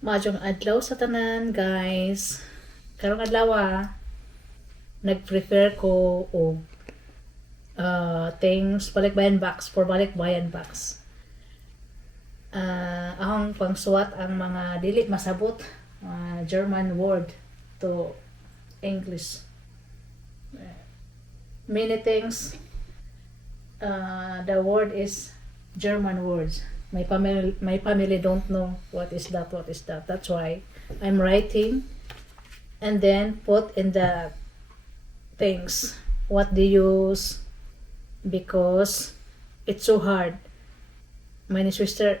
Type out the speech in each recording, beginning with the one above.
Maayong adlaw sa tanan, guys. Karong adlaw nag-prepare ko og things Balikbayan Box for Balikbayan Box. Akong pangsuwat ang mga dili masabot German word to English. Many things the word is German words. My family don't know what is that. That's why I'm writing and then put in the things what they use, because it's so hard. My sister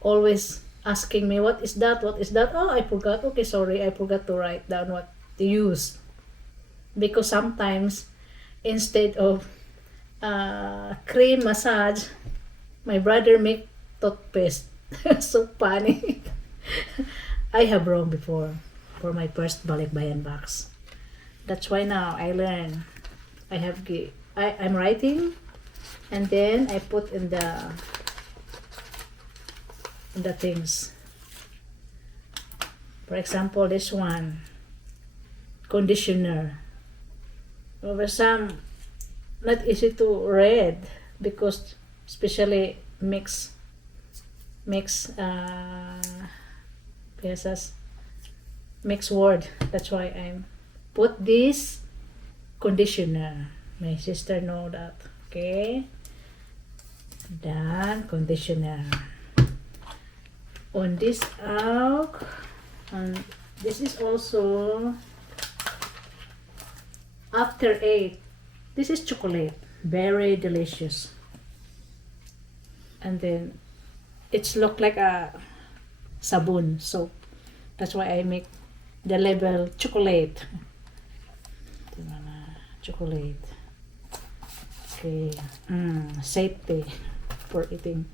always asking me what is that. Oh, I forgot. Okay, sorry, I forgot to write down what to use, because sometimes instead of cream massage, my brother make toothpaste. So funny. I have wrong before for my first Balikbayan Box. That's why now I learn. I'm writing and then I put in the things. For example, this one, conditioner. Over some not easy to read because especially mix word. That's why I put this conditioner. My sister know that. Okay, then conditioner on this out, and this is also after 8. This is chocolate, very delicious. And then it's look like a sabon soap. That's why I make the label chocolate. Chocolate. Okay. Safety for eating.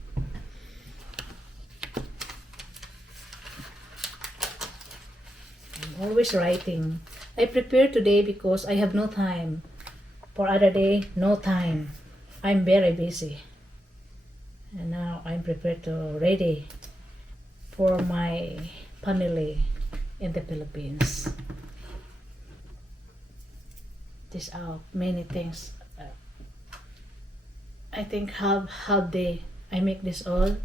I'm always writing. I prepare today because I have no time. For other day, no time. I'm very busy. And now I'm prepared to ready for my family in the Philippines. This out many things. I think half day I make this all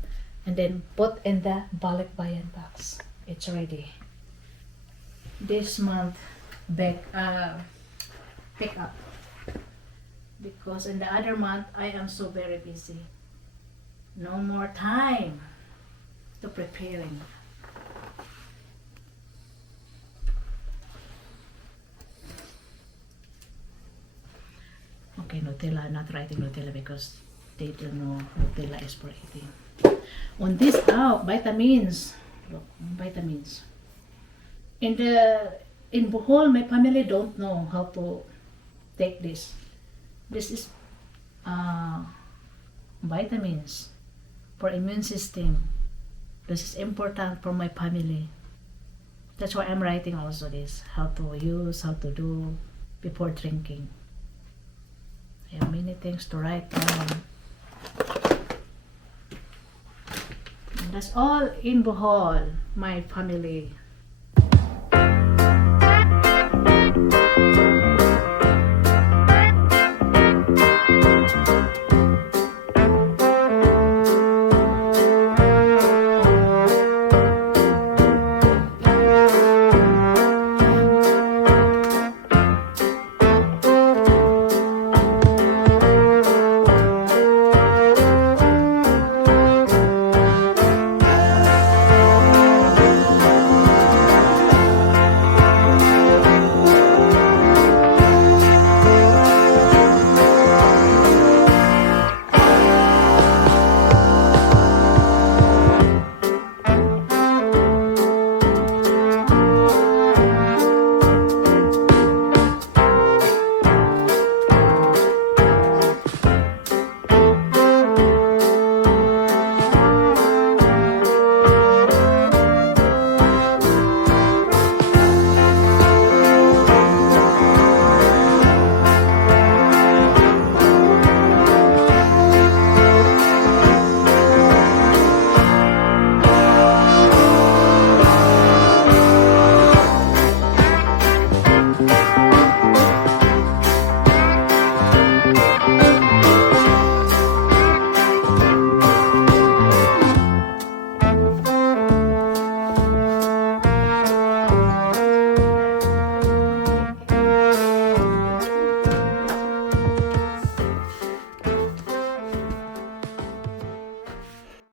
and then put in the Balikbayan Box. It's ready. This month pick up, because in the other month I am so very busy. No more time to preparing. Okay, Nutella, not writing Nutella because they don't know Nutella is for eating. On this vitamins. Look, vitamins. In Bohol, my family don't know how to take this. This is vitamins for immune system. This is important for my family. That's why I'm writing also this, how to use, how to do before drinking. I have many things to write down. And that's all in Bohol, my family.